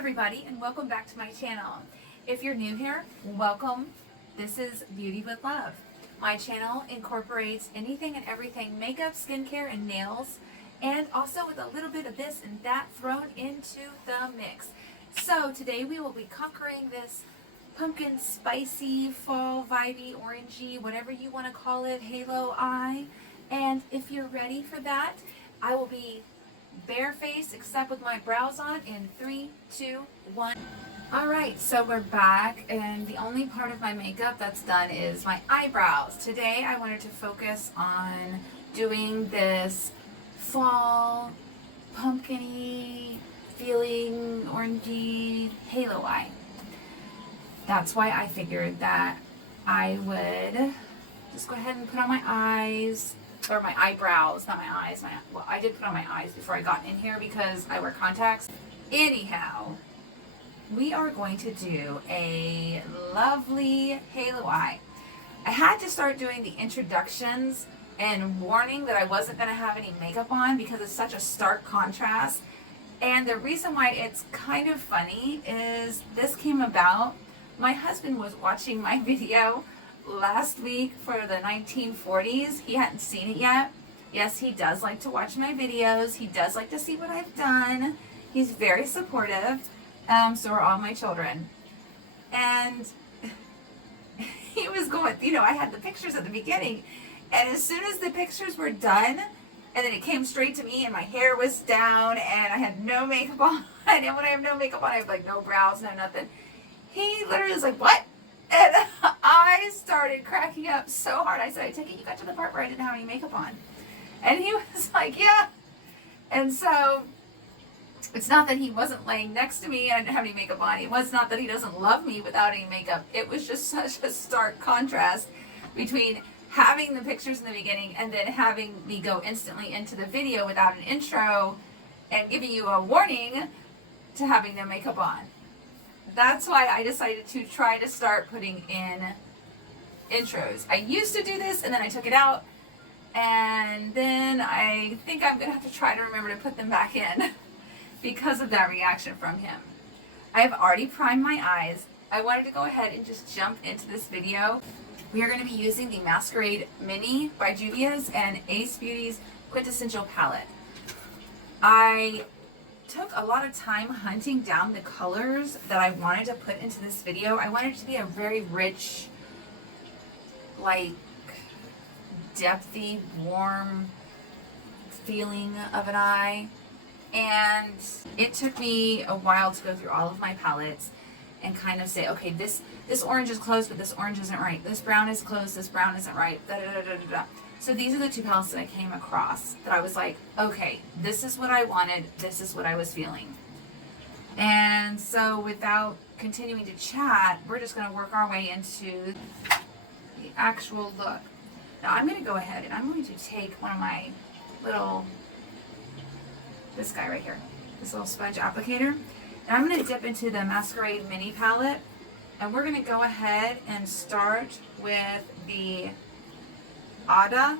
everybody, and welcome back to my channel. If you're new here, welcome. This is Beauty with Love. My channel incorporates anything and everything makeup, skincare, and nails, and also with a little bit of this and that thrown into the mix. So today we will be conquering this pumpkin spicy, fall vibey, orangey, whatever you want to call it, halo eye. And if you're ready for that, I will be barefaced except with my brows on in 3, 2, 1. Alright, so we're back, and the only part of my makeup that's done is my eyebrows. Today I wanted to focus on doing this fall, pumpkin-y feeling, orangey halo eye. That's why I figured that I would just go ahead and put on my eyes, or my eyebrows, not my eyes. Well, I did put on my eyes before I got in here because I wear contacts. Anyhow, we are going to do a lovely halo eye. I had to start doing the introductions and warning that I wasn't going to have any makeup on because it's such a stark contrast. And the reason why it's kind of funny is this came about. My husband was watching my video last week for the 1940s. He hadn't seen it yet. Yes, he does like to watch my videos. He does like to see what I've done. He's very supportive. So are all my children. And he was going, I had the pictures at the beginning. And as soon as the pictures were done, and then it came straight to me, and my hair was down, and I had no makeup on. And when I have no makeup on, I have like no brows, no nothing. He literally was like, "What?" And I started cracking up so hard. I said, "I take it you got to the part where I didn't have any makeup on." And he was like, "Yeah." And so it's not that he wasn't laying next to me and I didn't have any makeup on. It was not that he doesn't love me without any makeup. It was just such a stark contrast between having the pictures in the beginning and then having me go instantly into the video without an intro and giving you a warning to having no makeup on. That's why I decided to try to start putting in intros. I used to do this and then I took it out, and then I think I'm going to have to try to remember to put them back in because of that reaction from him. I have already primed my eyes. I wanted to go ahead and just jump into this video. We are going to be using the Masquerade Mini by Juvia's and Ace Beauty's Quintessential Palette. I took a lot of time hunting down the colors that I wanted to put into this video. I wanted it to be a very rich, like depthy, warm feeling of an eye. And it took me a while to go through all of my palettes and kind of say, okay, this orange is close, but this orange isn't right. This brown is close, this brown isn't right. Da, da, da, da, da. So these are the two palettes that I came across that I was like, okay, this is what I wanted, this is what I was feeling. And so without continuing to chat, we're just going to work our way into the actual look. Now I'm going to go ahead and I'm going to take one of my little, this guy right here, this little sponge applicator, and I'm going to dip into the Masquerade Mini palette, and we're going to go ahead and start with the Ada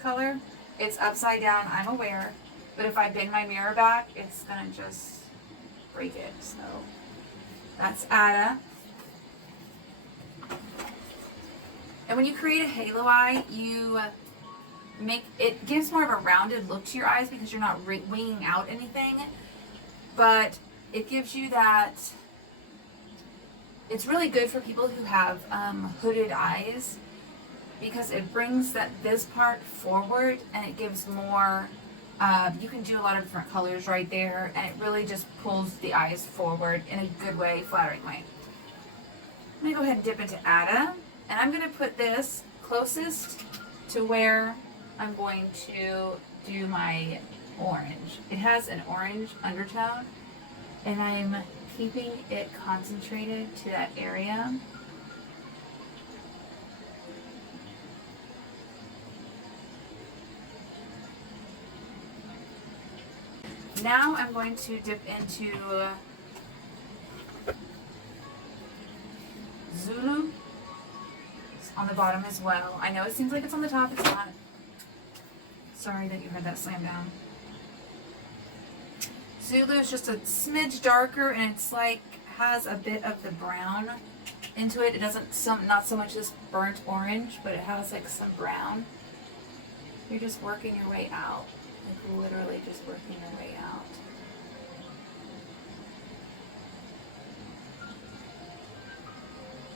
color. It's upside down, I'm aware, but if I bend my mirror back, it's gonna just break it. So that's Ada. And when you create a halo eye, it gives more of a rounded look to your eyes because you're not winging out anything, but it gives you that. It's really good for people who have hooded eyes, because it brings this part forward and it gives more, you can do a lot of different colors right there, and it really just pulls the eyes forward in a good way, flattering way. I'm going to go ahead and dip into Ada, and I'm going to put this closest to where I'm going to do my orange. It has an orange undertone, and I'm keeping it concentrated to that area. Now I'm going to dip into Zulu. It's on the bottom as well. I know it seems like it's on the top, it's not. Sorry that you heard that slam down. Zulu is just a smidge darker, and it's like has a bit of the brown into it. It doesn't not so much this burnt orange, but it has like some brown. You're just working your way out, like literally just working your way out.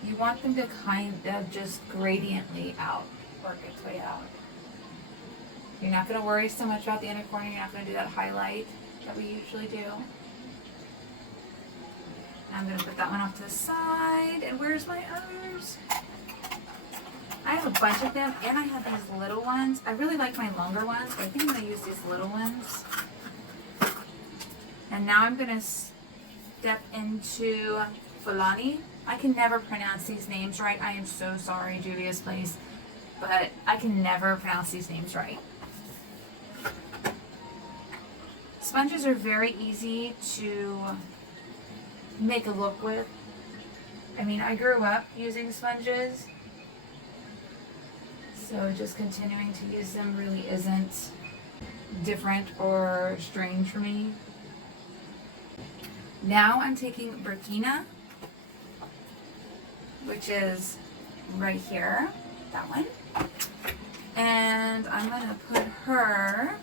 You want them to kind of just gradiently work its way out. You're not going to worry so much about the inner corner. You're not going to do that highlight that we usually do. I'm going to put that one off to the side. And where's my others? I have a bunch of them, and I have these little ones. I really like my longer ones, but I think I'm going to use these little ones. And now I'm going to step into Fulani. I can never pronounce these names right. I am so sorry, Julia's place, but I can never pronounce these names right. Sponges are very easy to make a look with. I mean, I grew up using sponges, so just continuing to use them really isn't different or strange for me. Now I'm taking Burkina, which is right here, that one. And I'm gonna put her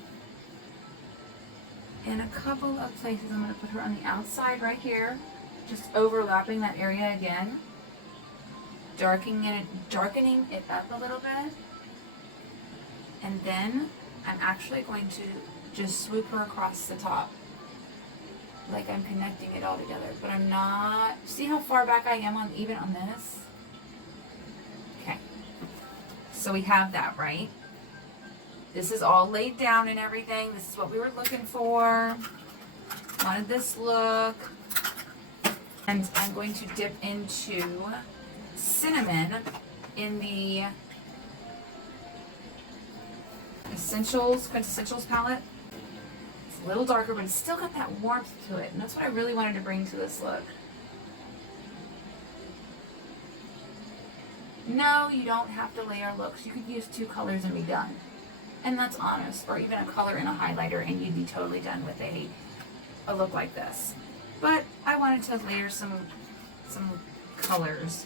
in a couple of places. I'm gonna put her on the outside right here, just overlapping that area again, darkening it up a little bit. And then I'm actually going to just swoop her across the top, like I'm connecting it all together, but I'm not. See how far back I am even on this? Okay, so we have that, right? This is all laid down and everything. This is what we were looking for. Wanted this look. And I'm going to dip into cinnamon in the Quintessentials palette. It's a little darker, but it's still got that warmth to it. And that's what I really wanted to bring to this look. No, you don't have to layer looks. You could use 2 colors and be done. And that's honest. Or even a color and a highlighter, and you'd be totally done with a look like this. But I wanted to layer some colors.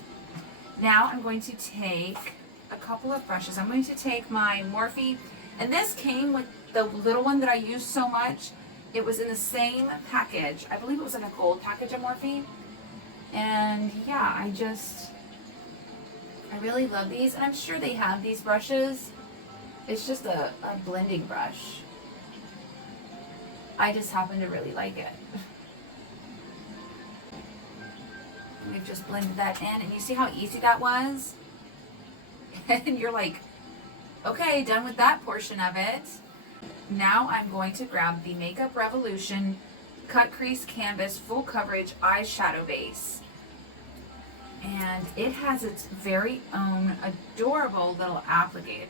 Now I'm going to take a couple of brushes. I'm going to take my Morphe, and this came with the little one that I use so much. It was in the same package. I believe it was in a gold package of Morphe. And yeah, I really love these, and I'm sure they have these brushes. It's just a blending brush. I just happen to really like it. We've just blended that in, and you see how easy that was? And you're like, okay, done with that portion of it. Now I'm going to grab the Makeup Revolution Cut Crease Canvas Full Coverage Eyeshadow Base. And it has its very own adorable little applicator.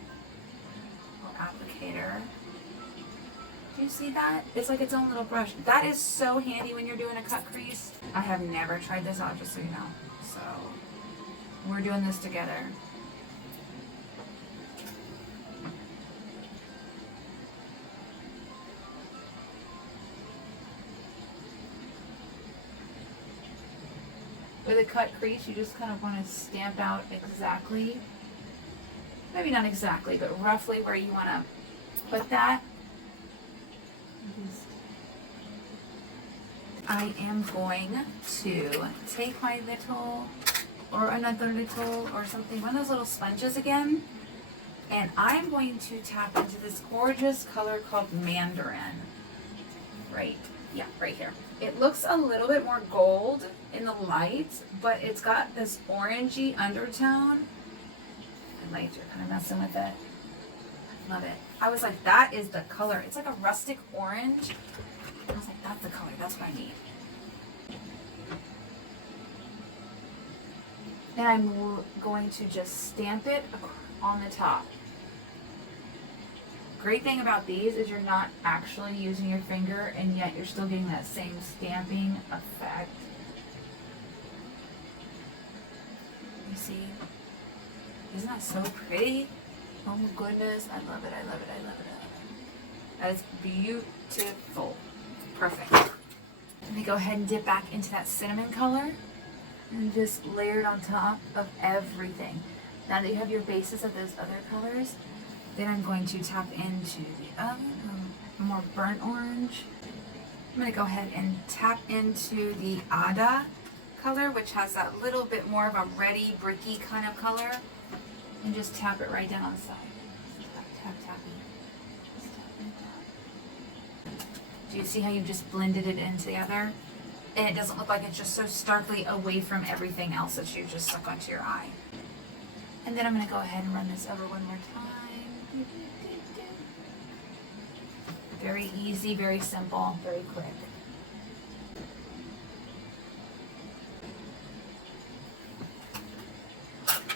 Do you see that? It's like its own little brush. That is so handy when you're doing a cut crease. I have never tried this out, just so you know. So we're doing this together. With a cut crease, you just kind of want to stamp out exactly, maybe not exactly, but roughly where you want to put that. I am going to take my little, or another little, or something, one of those little sponges again, and I'm going to tap into this gorgeous color called Mandarin. Right here. It looks a little bit more gold in the light, but it's got this orangey undertone. The lights are kind of messing with it. Love it. I was like, that is the color. It's like a rustic orange. I was like, that's the color. That's what I need. And I'm going to just stamp it on the top. Great thing about these is you're not actually using your finger, and yet you're still getting that same stamping effect. You see? Isn't that so pretty? Oh my goodness, I love it, I love it, I love it, I love it. That is beautiful. Perfect. Let me go ahead and dip back into that cinnamon color and just layer it on top of everything. Now that you have your bases of those other colors, then I'm going to tap into the more burnt orange. I'm going to go ahead and tap into the Ada color, which has that little bit more of a reddy, bricky kind of color, and just tap it right down on the side. Tap, tap, tapping. Just tap and tap. Do you see how you just blended it in together? And it doesn't look like it's just so starkly away from everything else that you just stuck onto your eye. And then I'm going to go ahead and run this over one more time. Very easy, very simple, very quick.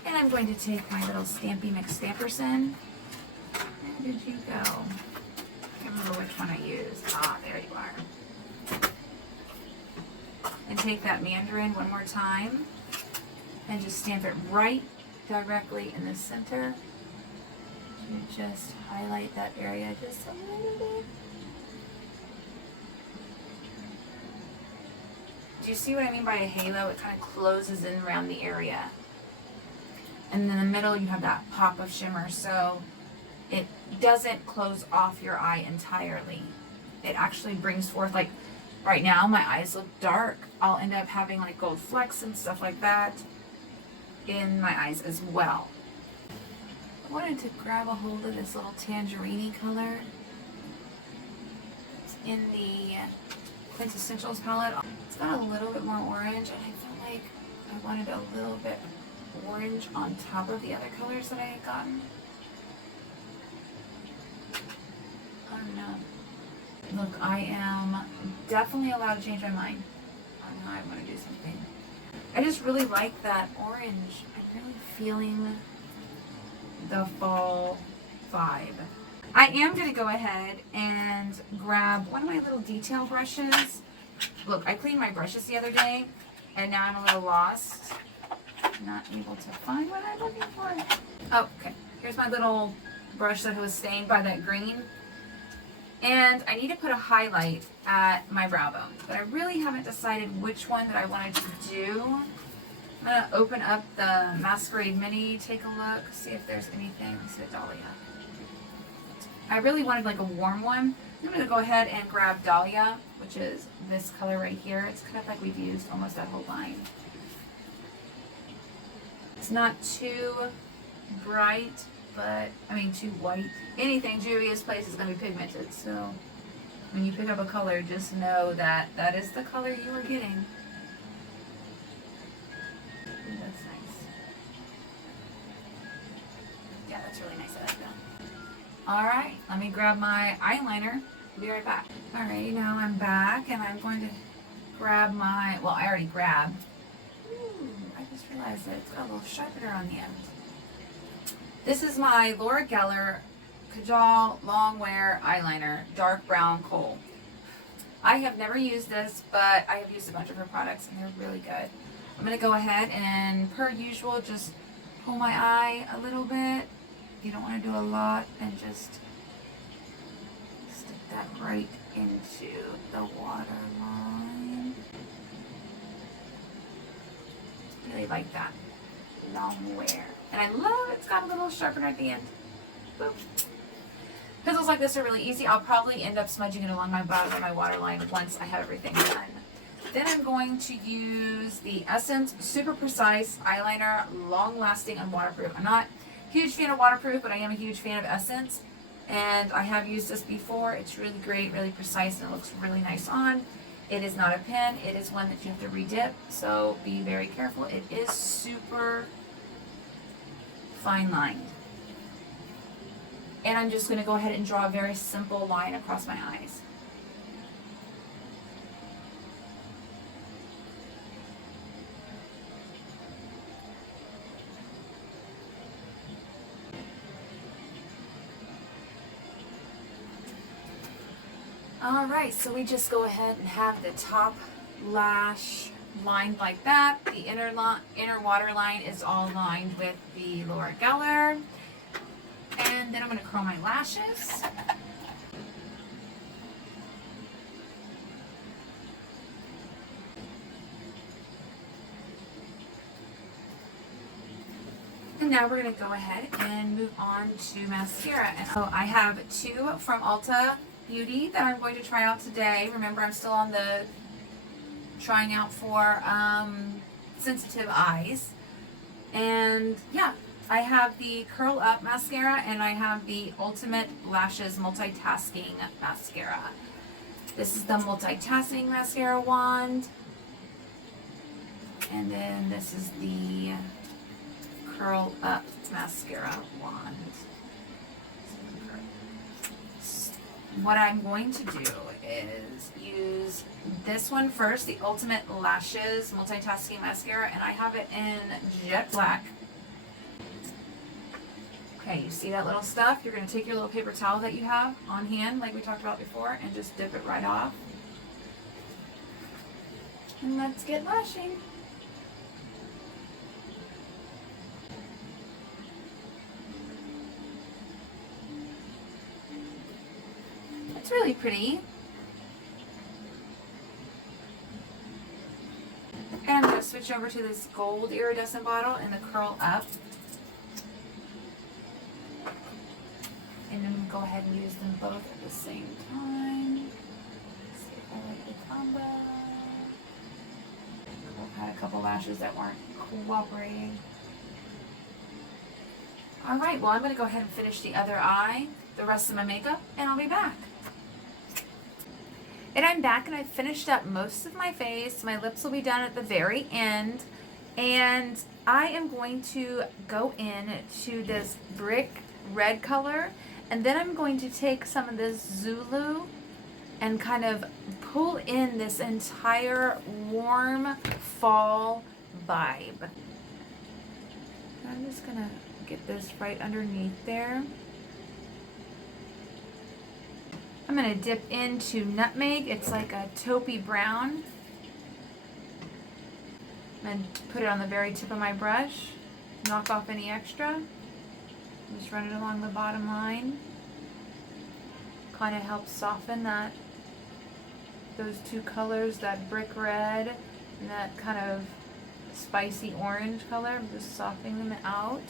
And I'm going to take my little Stampy Mix Stamperson. Where did you go? I can't remember which one I used. Ah, there you are. And take that mandarin one more time and just stamp it right directly in the center to just highlight that area just a little bit. Do you see what I mean by a halo? It kind of closes in around the area. And in the middle you have that pop of shimmer, so it doesn't close off your eye entirely. It actually brings forth, like right now my eyes look dark. I'll end up having like gold flecks and stuff like that in my eyes as well. I wanted to grab a hold of this little tangerine color. It's in the Quintessentials palette. It's got a little bit more orange, and I felt like I wanted a little bit orange on top of the other colors that I had gotten. I don't know. Look, I am definitely allowed to change my mind on how I want to do something. I just really like that orange. I'm really feeling the fall vibe. I am going to go ahead and grab one of my little detail brushes. Look, I cleaned my brushes the other day, and now I'm a little lost. Not able to find what I'm looking for. Oh, okay. Here's my little brush that was stained by that green. And I need to put a highlight at my brow bone, but I really haven't decided which one that I wanted to do. I'm going to open up the Masquerade Mini, take a look, see if there's anything. Let's see, Dahlia. I really wanted like a warm one. I'm going to go ahead and grab Dahlia, which is this color right here. It's kind of like we've used almost that whole line. It's not too bright, but I mean too white. Anything Juvia's Place is going to be pigmented, so when you pick up a color, just know that that is the color you are getting. Ooh, that's nice. Yeah, that's really nice. I like that. Alright, let me grab my eyeliner. I'll be right back. Alright, now I'm back, and I'm going to grab my, well, I already grabbed. Ooh, I just realized that it's got a little sharpener on the end. This is my Laura Geller Kajal Long Wear Eyeliner, Dark Brown Coal. I have never used this, but I have used a bunch of her products, and they're really good. I'm going to go ahead and, per usual, just pull my eye a little bit. You don't want to do a lot, and just stick that right into the waterline. Really like that. Long wear. And I love it's got a little sharpener at the end. Boop. Pencils like this are really easy. I'll probably end up smudging it along my bottom of my waterline once I have everything done. Then I'm going to use the Essence Super Precise Eyeliner, long lasting and waterproof. I'm not a huge fan of waterproof, but I am a huge fan of Essence. And I have used this before. It's really great, really precise, and it looks really nice on. It is not a pen. It is one that you have to redip, so be very careful. It is super fine lined. And I'm just going to go ahead and draw a very simple line across my eyes. Alright, so we just go ahead and have the top lash lined like that. The inner water line is all lined with the Laura Geller. And then I'm going to curl my lashes. now we're going to go ahead and move on to mascara. And so I have two from Ulta Beauty that I'm going to try out today. Remember, I'm still on the trying out for sensitive eyes. And yeah, I have the Curl Up mascara and I have the Ultimate Lashes Multitasking mascara. This is the multitasking mascara wand. And then this is the Curl Up mascara wand. What I'm going to do is use this one first, the Ultimate Lashes Multitasking Mascara, and I have it in jet black. Okay, you see that little stuff? You're going to take your little paper towel that you have on hand, like we talked about before, and just dip it right off. And let's get lashing. It's really pretty. And I'm going to switch over to this gold iridescent bottle and the Curl Up. And then go ahead and use them both at the same time. Let's see if I like the combo. I've had a couple lashes that weren't cooperating. Alright, well I'm going to go ahead and finish the other eye, the rest of my makeup, and I'll be back. And I'm back and I've finished up most of my face. My lips will be done at the very end. And I am going to go in to this brick red color. And then I'm going to take some of this Zulu and kind of pull in this entire warm fall vibe. I'm just going to get this right underneath there. I'm going to dip into Nutmeg. It's like a taupey brown. And put it on the very tip of my brush. Knock off any extra. Just run it along the bottom line. Kind of helps soften that, those two colors, that brick red and that kind of spicy orange color. I'm just softening them out.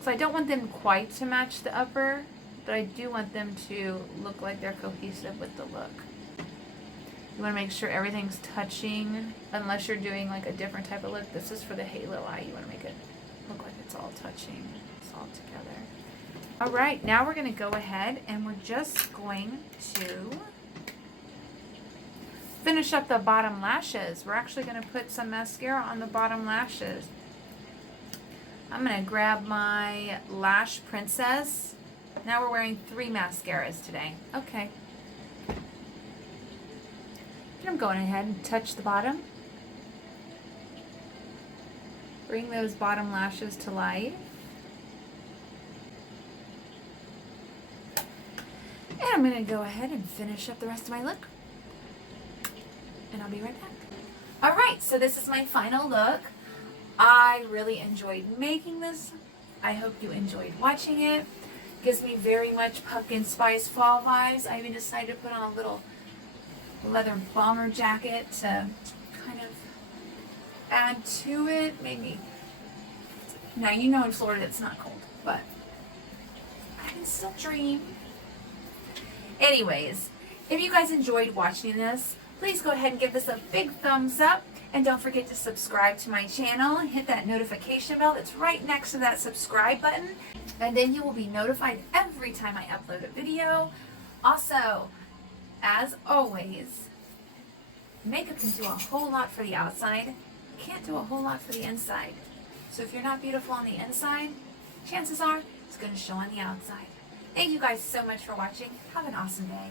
So I don't want them quite to match the upper, but I do want them to look like they're cohesive with the look. You want to make sure everything's touching, unless you're doing like a different type of look. This is for the halo eye. You want to make it look like it's all touching. It's all together. Alright, now we're going to go ahead and we're just going to finish up the bottom lashes. We're actually going to put some mascara on the bottom lashes. I'm going to grab my Lash Princess. Now we're wearing 3 mascaras today. Okay. And I'm going ahead and touch the bottom. Bring those bottom lashes to life. And I'm going to go ahead and finish up the rest of my look. And I'll be right back. Alright, so this is my final look. I really enjoyed making this. I hope you enjoyed watching it. Gives me very much pumpkin spice fall vibes. I even decided to put on a little leather bomber jacket to kind of add to it. Maybe. Now you know in Florida it's not cold, but I can still dream. Anyways, if you guys enjoyed watching this, please go ahead and give this a big thumbs up. And don't forget to subscribe to my channel. Hit that notification bell that's right next to that subscribe button. And then you will be notified every time I upload a video. Also, as always, makeup can do a whole lot for the outside. Can't do a whole lot for the inside. So if you're not beautiful on the inside, chances are it's going to show on the outside. Thank you guys so much for watching. Have an awesome day.